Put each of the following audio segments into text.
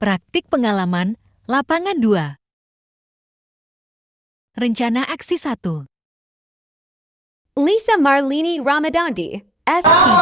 Praktik pengalaman lapangan 2. Rencana aksi 1. Lisa Marlini Ramadandi, SPD.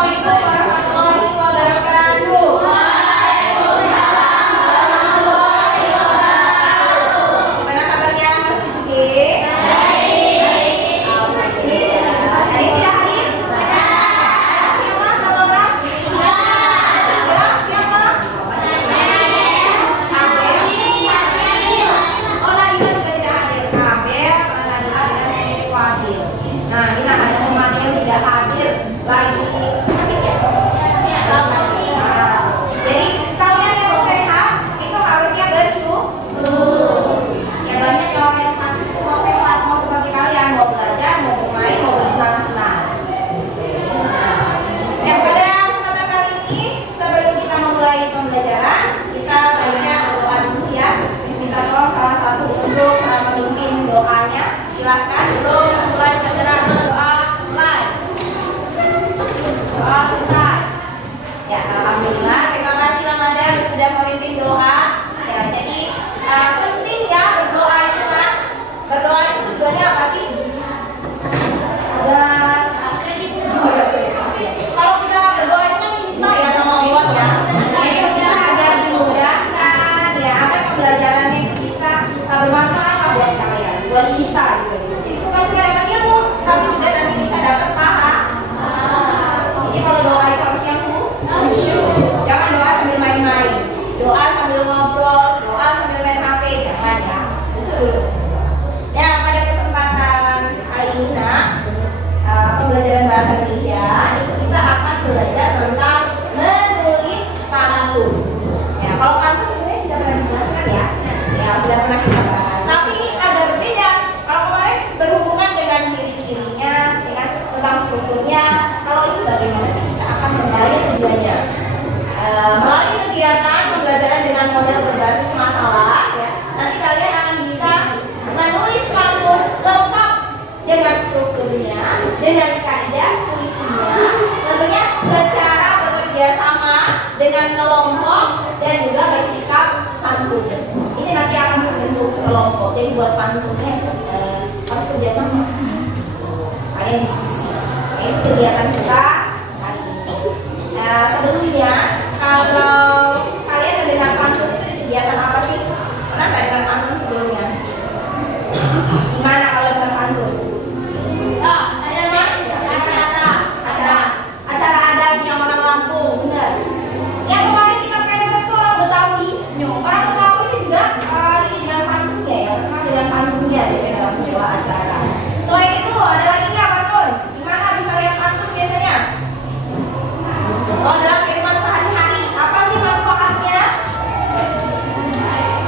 Silakan untuk mulai pelajaran. Doa mulai. Doa selesai. Ya, alhamdulillah. Terima kasih Ramada sudah memimpin doa. Ya, jadi penting ya berdoa itu kan. Berdoa itu tujuannya apa sih? Kalau kita berdoa itu kan minta ya sama Allah ya. Jadi kita agar dimudahkan ya, agar pembelajarannya itu bisa bermanfaat buat kalian, buat kita gitu. Jadi bukan cuma dapat ilmu, tapi juga nanti bisa dapat pahala. Jadi kalau doa itu harus yang khusyuk. Jangan doa sambil main-main, doa sambil ngobrol, doa sambil main HP, jangan ya. Khusyuk dulu. Ya, pada kesempatan kali ini pembelajaran bahasa Indonesia itu kita akan belajar tentang menulis pantun. Ya, kalau pantun sebenarnya sudah pernah dijelaskan ya. Ya, sudah pernah kita bahas. Tapi ini agak berbeda. Kalau kemarin berhubungan dengan ciri-cirinya, dengan tentang strukturnya. Kalau itu bagaimana sih kita akan kembali tujuannya? Melalui kegiatan pembelajaran dengan model berbasis masalah, ya, nanti kalian akan bisa menulis pantun lengkap dengan strukturnya, dengan kaidah puisinya, tentunya secara bekerja sama dengan kelompok dan juga bersikap santun. Ini nanti akan berbentuk kelompok. Jadi buat pantunnya harus kerja sama. Kalian diskusi. Nah, itu kegiatan kita hari ini. Nah, sebelumnya kalau kalian mendengar pantun itu kegiatan apa sih? Pernah nggak dengar pantun sebelumnya? Gimana kalau dengar pantun? Saya acara adatnya orang Lampung, benar. Yang kemarin kita pentas itu orang Betawi. Orang Betawi itu juga dengan pantunnya ya, terkenal dengan pantunnya biasanya dalam sebuah acara. Selain itu ada lagi nggak pantun? Gimana bisa lihat pantun biasanya? Oh, dalam kehidupan sehari-hari apa sih manfaatnya?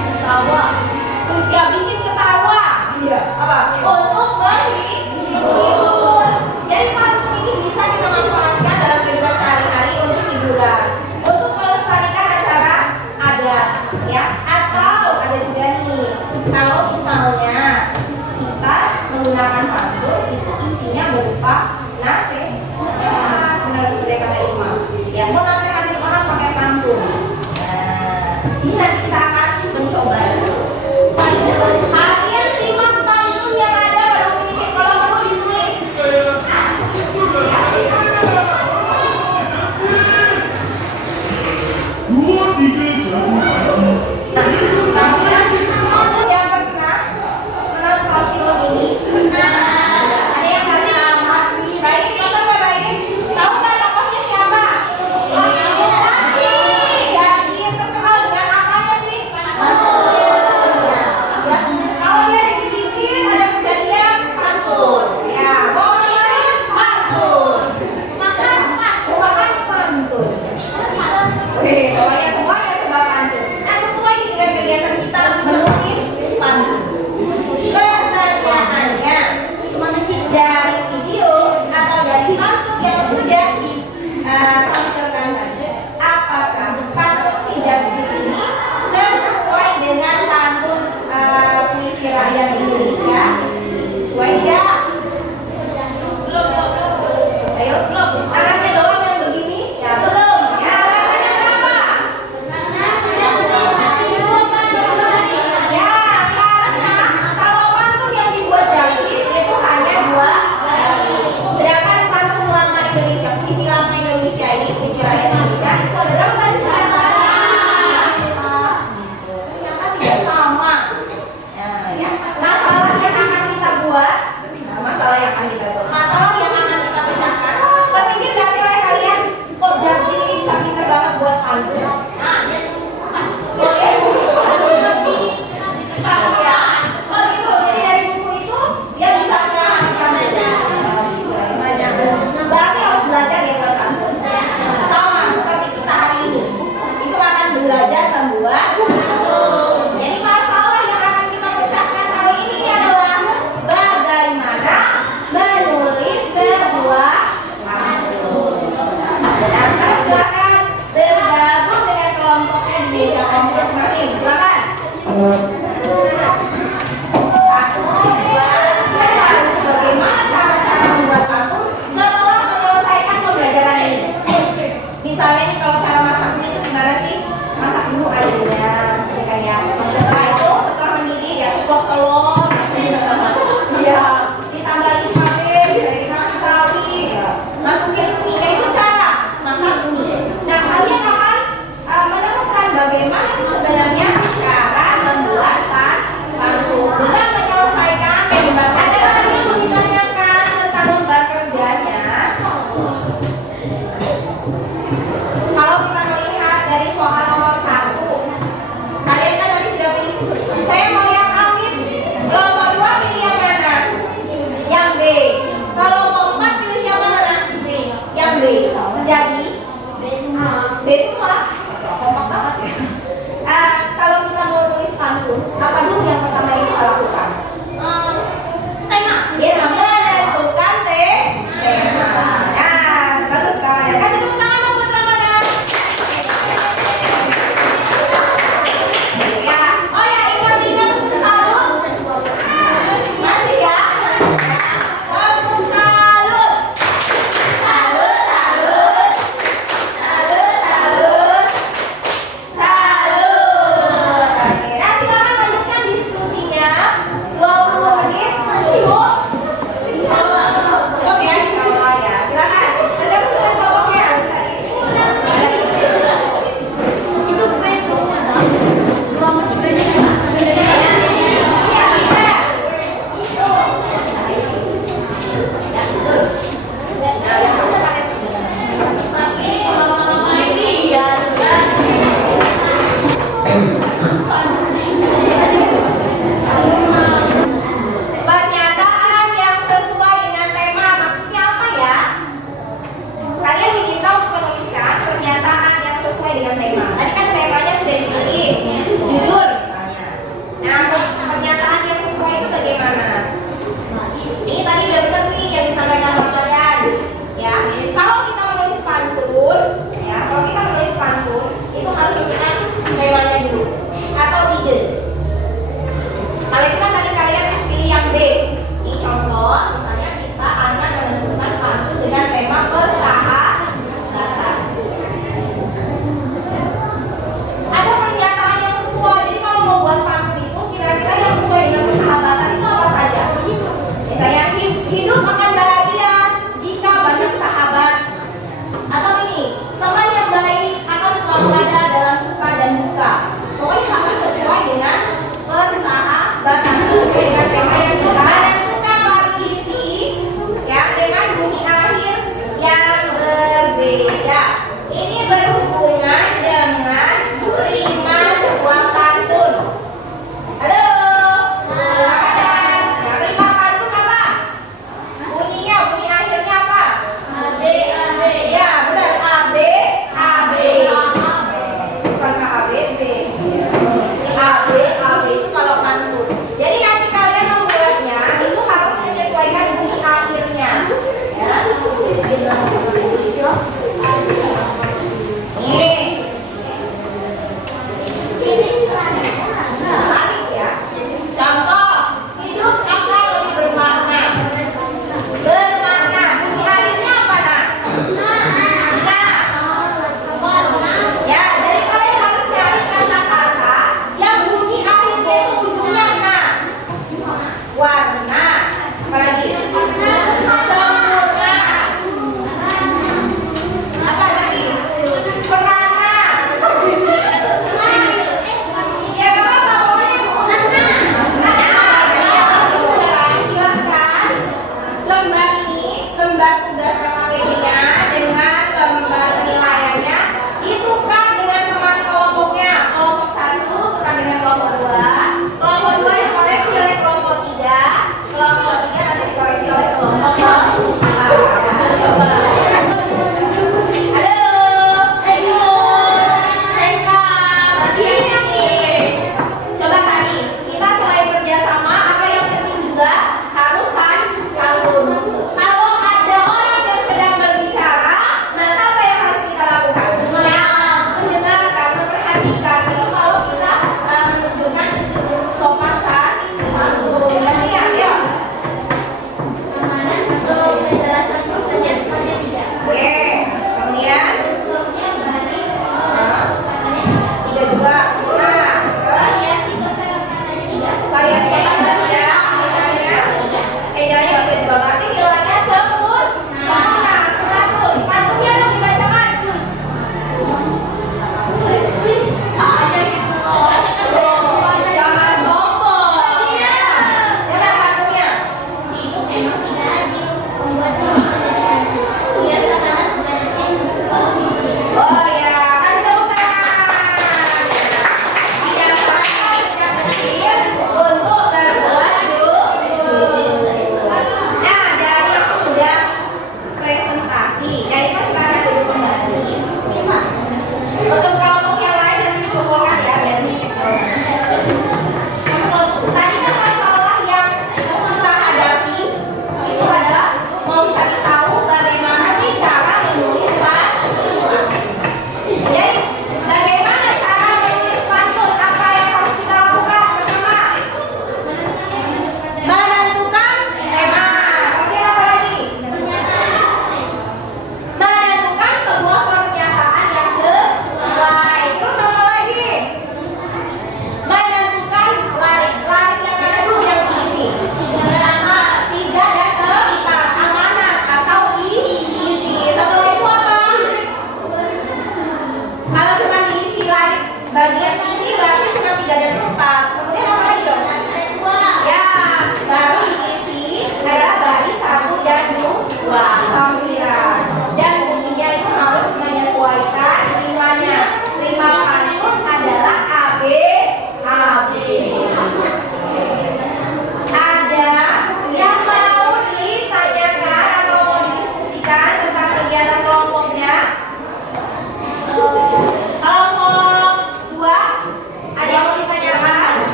Ketawa. Ya, bikin ketawa. Iya. Apa? Untuk menghibur. Jadi pantun ini bisa kita manfaatkan dalam kehidupan sehari-hari untuk hiburan, untuk melestarikan acara adat, ya. Atau ada juga nih, kalau misalnya kita menggunakan pantun itu isinya berupa nasihat, benar seperti kata Imam. Ya, mau nasihatin orang pakai pantun. Nah, ini nanti kita akan mencoba. Kalian simak pantun yang ada pada buku ini, kalau perlu ditulis. Yang pernah menonton film ini? Ada yang pernah? Baik, nonton nggak Baik? Tahu nggak tokohnya siapa? Jadi terkenal dengan apanya sih? Satu, dua, tiga. Bagaimana cara-cara membuat pantun setelah menyelesaikan pembelajaran ini? Misalnya nih kalau cara masaknya itu gimana sih? Masak dulu airnya, kayak setelah itu setelah mendidih ya cukup telur, ya ditambahin cabai, dikasih sawi, ya. Masukin mie, itu cara masak mie. Nah kalian akan menemukan bagaimana sih sebenarnya cara membuat pantun dengan menyelesaikan lembar. Ada lagi yang ditanyakan tentang lembar kerjanya. Kalau kita melihat dari soal nomor 1, kalian kan tadi sudah pilih, saya mau yang A, Miss. Kelompok 2 pilih yang mana? Yang B. Kelompok 4 pilih yang mana? Yang B. Jadi B semua. Kompak banget ya.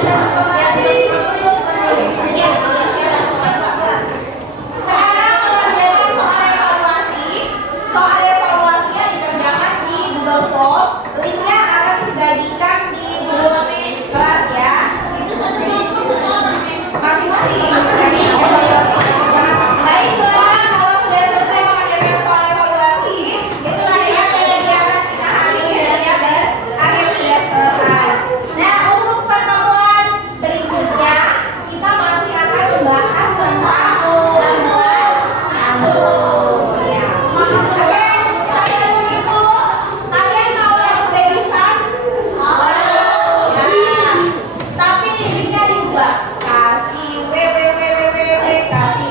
Ya, tulis ya, sekarang mengerjakan soal evaluasi. Soal evaluasinya dikerjakan di Google Form. Linknya akan dibagikan di Google Kelas ya. Masing-masing dari evaluasi. Baiklah, kalau sudah selesai mengerjakan soal evaluasi, itu nantinya kegiatan kita hari ini sudah berakhir, sudah selesai. Nah, untuk pertemuan berikutnya kita masih akan membahas tentang gangguan anggur. Ya. Oke, sampai begitu. Kalian tahu lagu Baby Shark? Ya. Tapi liriknya diubah. Kasih kasih